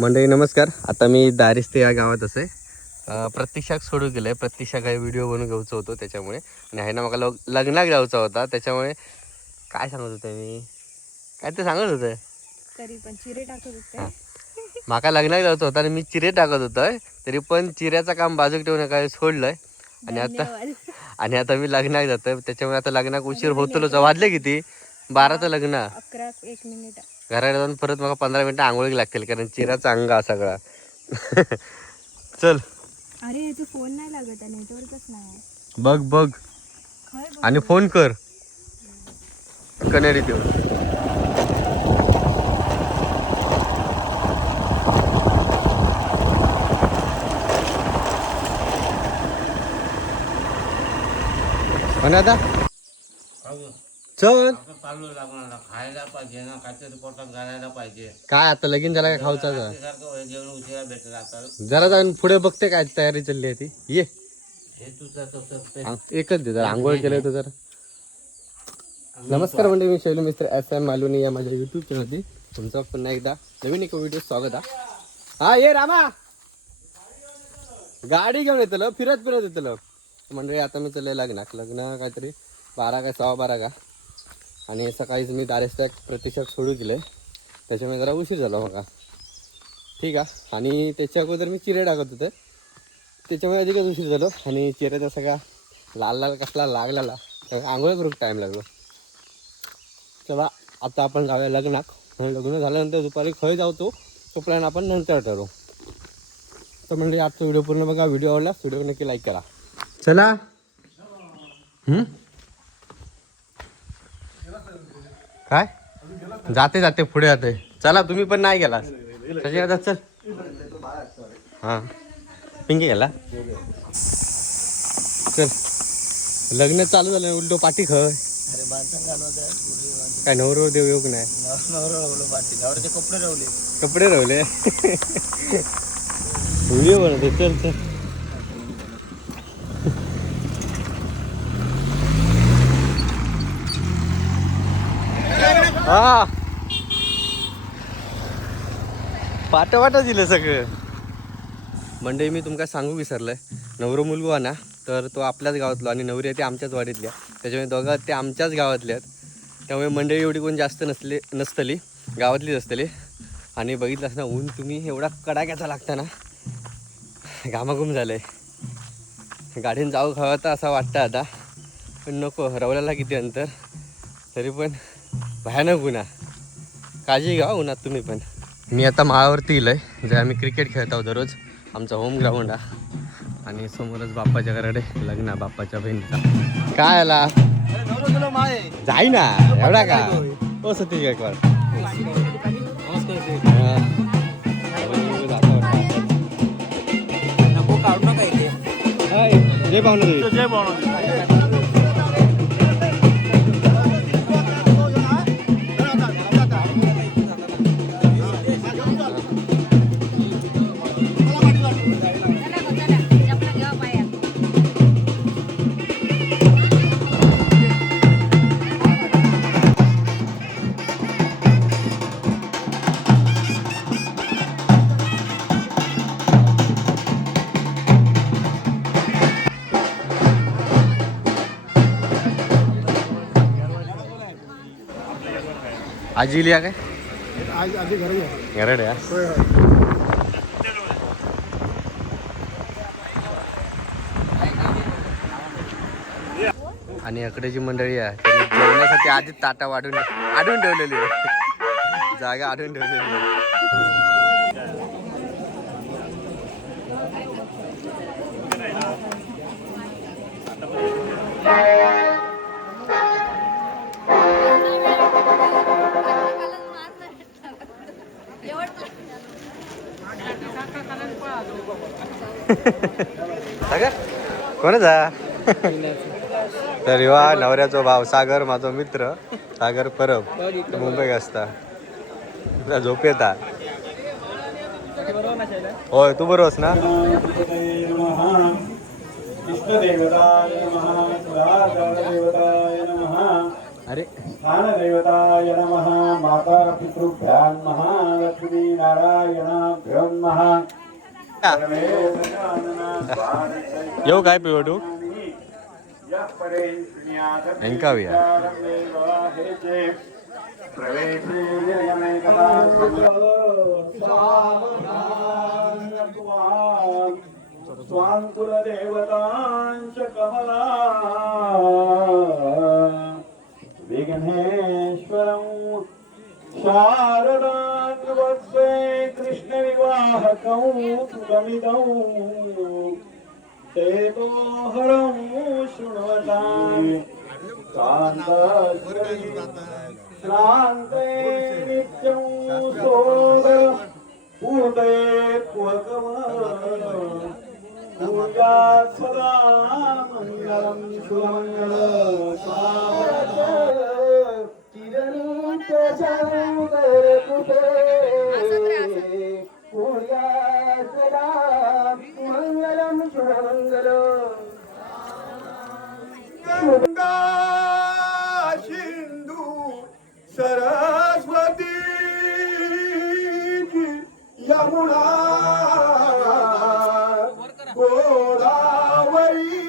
मंडळी नमस्कार. आता मी दारिस्ते या गावात असे प्रत्यक्षात सोडू गेलं. प्रत्यक्षा काही व्हिडिओ बनवून घ्यायचं होतं त्याच्यामुळे, आणि आहे ना मला लग्नाक जायचा होता त्याच्यामुळे. काय सांगत होतं मी, काय ते सांगत होतं तरी पण चिरे टाकत होते. माका लग्नाक जायचं होतं आणि मी चिरे टाकत होतं, तरी पण चिऱ्याचं काम बाजूक ठेवून काय सोडलंय. आणि आता मी लग्नाक जातोय त्याच्यामुळे आता लग्नाक उशीर होतोच. वाजले किती? 12चं लग्न. 11 घरात जाऊन परत मला 15 मिनिटं आंघोळी लागतील कारण चिराचा अंग हा सगळा. चल. अरे याचा फोन नाही लागत आहे, नेटवर्कच नाही. बघ बघ आणि फोन कर कनेडी देऊन. आता चल. खायला पाहिजे ना, काहीतरी पोटात घालायला पाहिजे. काय आता लगीन झाला काय खाऊचा का? जेवण उशिरा भेटत आता. जरा जाऊन पुढे बघते काय तयारी चालली आहे ती. ये हे तुझं एकच दे जरा, आंघोळ केलंय तर जरा. नमस्कार म्हणजे मी शैलू मिस्टर SM मालवणी या माझ्या युट्यूब चॅनलवरती तुमचं पुन्हा एकदा नवीन एक व्हिडिओ स्वागत आहे. हा ये रामा, गाडी घेऊन येतलं फिरत फिरत येतलं म्हणजे. आता मी चाललंय लग्न काहीतरी 12 का 12:15 का. आणि सकाळीच मी दारेस्ता प्रत्यक्षात सोडू दिलंय त्याच्यामुळे जरा उशीर झाला बघा. ठीक आहे. आणि त्याच्या अगोदर मी चिरे टाकत होते त्याच्यामुळे अधिकच उशीर झालो. आणि चिऱ्याचा सगळा लाल लाल कसला लागलेला, आंघोळ करून टाईम लागलो. चला आता आपण जाऊया लग्नाक. लग्न झाल्यानंतर दुपारी खय जाऊतो तो प्लॅन आपण नंतर ठरवू. तर म्हणजे आजचा व्हिडिओ पूर्ण बघा. व्हिडिओ आवडला व्हिडिओ नक्की लाईक करा. चला. काय जाते जाते पुढे जाते. चला तुम्ही पण नाही गेला चल. हां पिंकी गेला. चल लग्न चालू झालं उलटो पाठी खय. काय नवरो देव योग नाही. कपडे रवले व्हिडिओ बनवते. चल चल. हा पाट दिलं सगळं. मंडळी मी तुमका सांगू विसरलंय, नवरो मुलगो आहे ना तर तो आपल्याच गावातलो आणि नवरी आहे ती आमच्याच वाडीतल्या. त्याच्यामुळे दोघं ते आमच्याच गावातले आहेत. त्यामुळे मंडळी एवढी कोण जास्त नसतली, गावातलीच असतली. आणि बघितलंस ना ऊन तुम्ही एवढा कडाक्याचा लागता ना, घामाघूम झालंय. गाडीने जाऊ खावं तर असं वाटतं आता, पण नको. रवल्याला किती अंतर तरी पण भयानक उन्हा. काळजी घ्या उन्हात तुम्ही पण. मी आता माळावरती येईल आहे जे आम्ही क्रिकेट खेळत आहोत दररोज. आमचा होम ग्राउंड आहे. आणि समोरच बाप्पाच्या घराकडे लग्न बाप्पाच्या बहिणीचा. काय आला जाई ना एवढा का. हो सतीश गायकवाड. जय भावना. जय भावना. आजी लिया काय आजी घरड या. आणि अकडेची मंडळी आहे त्यांनी जेवण्यासाठी आधीच ताटा आडून ठेवलेली आहे, जागा आडून ठेवलेली आहे. सागर कोणाचा? तर वा नवऱ्याचा भाव सागर, माझा मित्र सागर परब मुंबई असता. झोप येता. होय तू बरोबरस ना. अरे स्थानदेवताय नमः माता पितृभ्यां नमः लक्ष्मी नारायणाभ्यो नमः येऊ काय पिवटू ಎಂಕಾವಿಯ स्वाङ्कुलदेवतांश कमला विघ्नेश्वरं शारदान्वत्से कृष्णविवाहकं सुगमिदं तेतोहरं शृण्वतां श्रान्ते नित्यं सोदर पूते पूजात् सदा मङ्गलं सुमङ्गल मंगलम गंगा सिंधू सरस्वती यमुना गोदावरी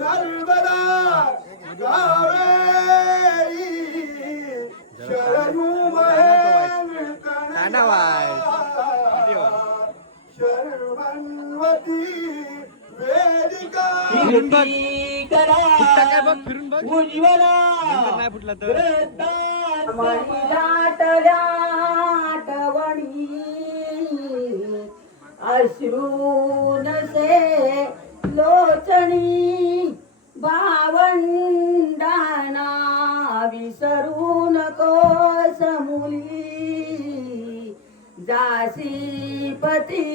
नर्मदा कावेरी शरणू शर्वन्वती वेदिका उज्ज्वला नाही फुटला तर अश्रून से लोचनी भावंडाना विसरू नको समुली जासी पती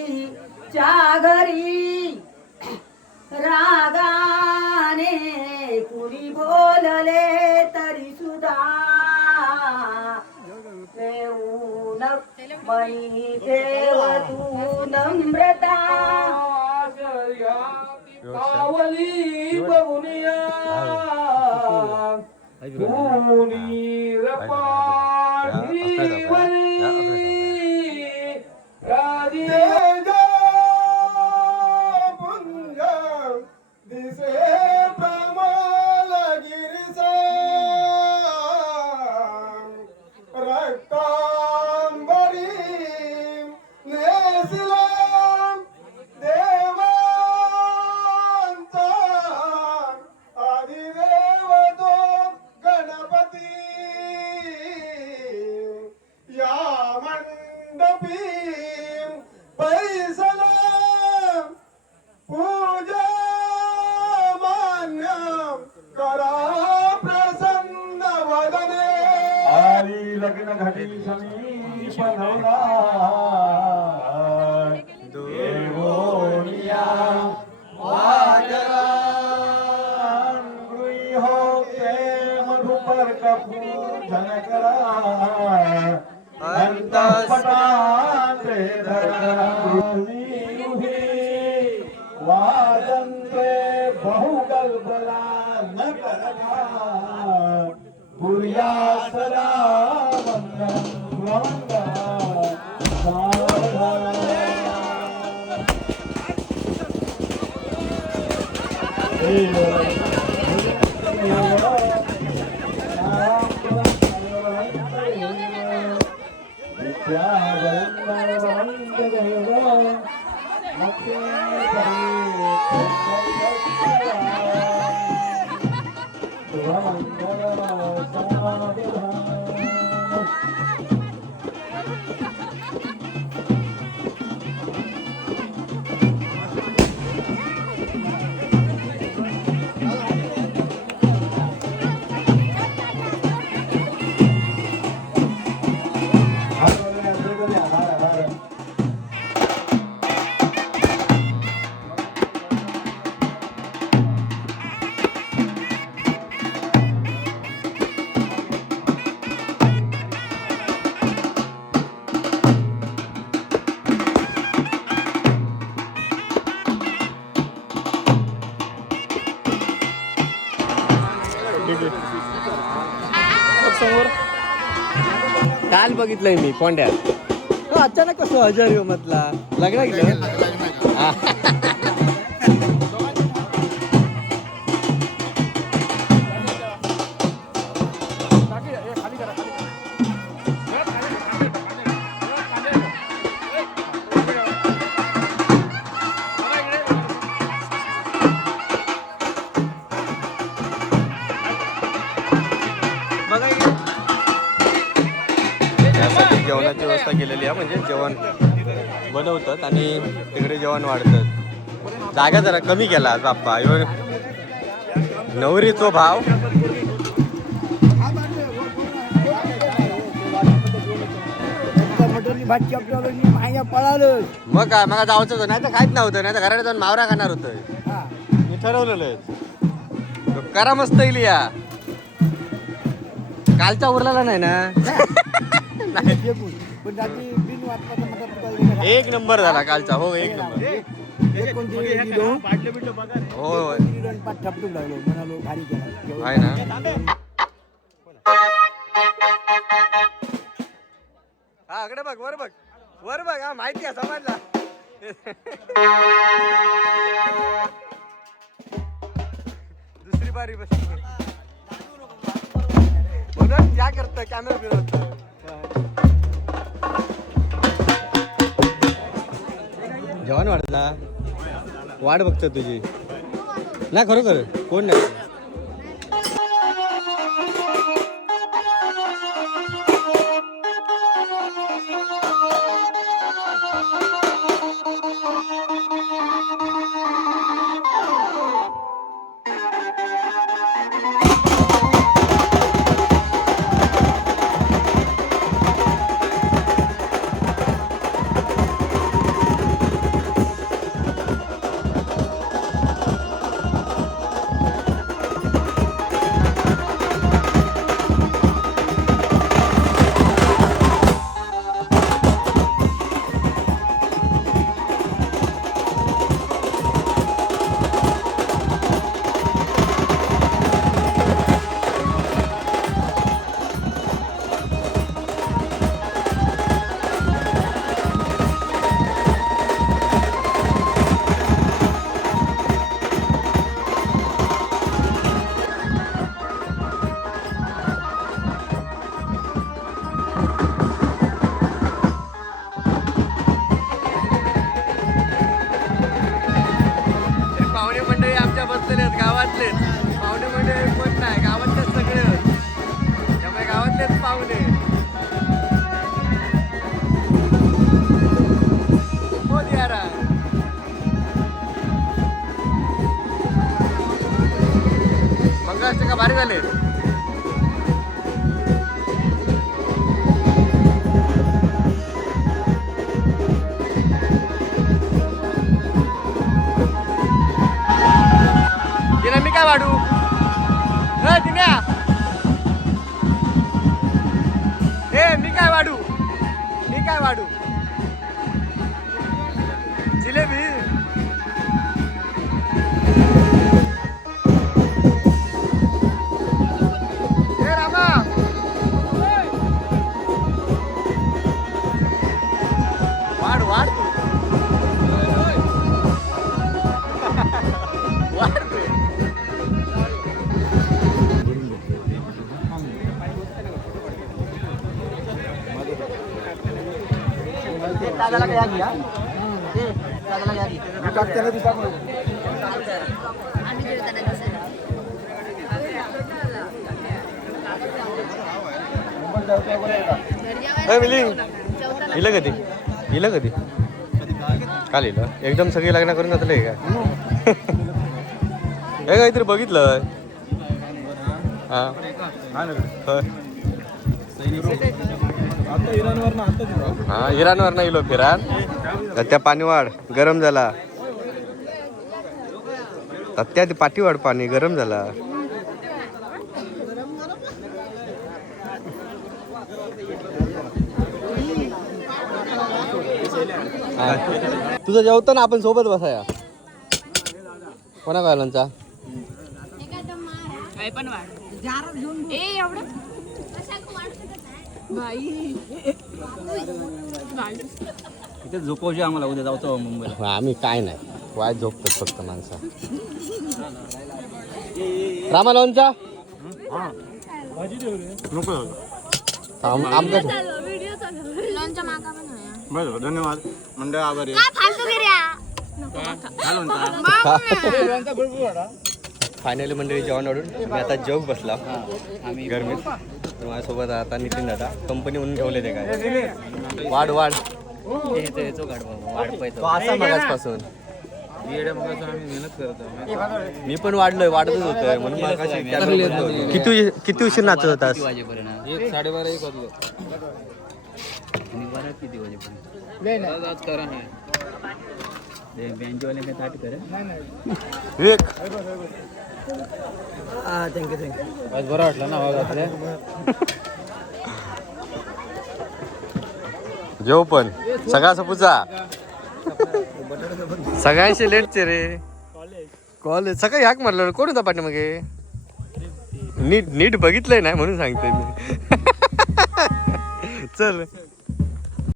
च्या घरी रागाने कुणी बोलले तरी सुद्धा देऊन मनी देव तू नम्रता कावली बघुनिया लग्न घटी समीप नवला देवोनिया वाजरान गृही हो प्रेम धुपर पूजन करा अंतस्पटांते धरणी वाजंते बहुगल्बला न करता पुर्या सदा काल बघितलंय मी कोंड्यात. अचानक कसं हजर हो म्हटला लग्न गेलं. त्यासाठी जेवणाची व्यवस्था केलेली आहे, म्हणजे जेवण बनवतात आणि तिकडे जेवण वाढतात. जागा जरा कमी केला बाप्पा. नवरीचो भाव मग काय मग जायचं होतं, नाही तर काहीच नव्हतं, नाही तर घरात जाऊन मावरा खाणार होतं. मी ठरवलेलं करा मस्त येईल या. कालचा उरलेला नाही ना. एक नंबर झाला कालचा. हो एक नंबर. हो आहे ना. हा अकडे बघ वर बघ वर बघ. हा माहिती आहे समजला. दुसरी बारी बस म्हणून क्या करतं कॅमेरा फिरवत. जेवण वाढला वाट बघतो तुझी ना खरोखर कोण नाही. गावातलेच पाहुणे म्हणजे कोण नाही, गावातलेच सगळे, त्यामुळे गावातलेच पाहुणे. हो यारा मंगळाष्टका भारी झाले. मी काय वाढू दिन्या, ए मी काय वाढू, मी काय वाढू जिलेबी. ए रामा वाढ वाढ वाढ. दादाला काय घ्या, दादाला घ्या. इलं कधी इलं कधी काल इलं एकदम सगळी लग्न करून जातले का. हे काहीतरी बघितलं हा हा इराणवर नाही इलो फिरान त्या पाणी वाढ गरम झाला, त्या पाठी वाढ पाणी गरम झाला. तुझं जेवतो ना आपण सोबत बसाया कोणा कायलांचा इथे झोपवशी आम्हाला उद्या जाऊचं मुंबईला. आम्ही काय नाही वाय झोपतात फक्त माणसं. रामा लोणचा बरं धन्यवाद मंडळ आभारी. फायनली मंडळी जेवण वाढून मी आता जेवक बसला गरमीत. माझ्यासोबत आता नितीन दादा कंपनी म्हणून ठेवले ते काय वाढ वाढ तो असा मगाचपासून मी पण वाढलोय वाढतच होतोय म्हणून किती उशीर नाचत होतास? 1:30 1:30 वाजलो. आणि बरं किती वाजेपर्यंत आज करा नाही बँकेवाले काय ताट कर. विवेक थँक्यू आज बरं वाटलं ना आवाज आपल्या. जेव पण सगळा सपूचा सगळ्यांशी लेटचे रे कॉलेज सकाळी हाक मारलं कोण होता पाठीमागे? नीट बघितलंय नाही म्हणून सांगतोय मी. चल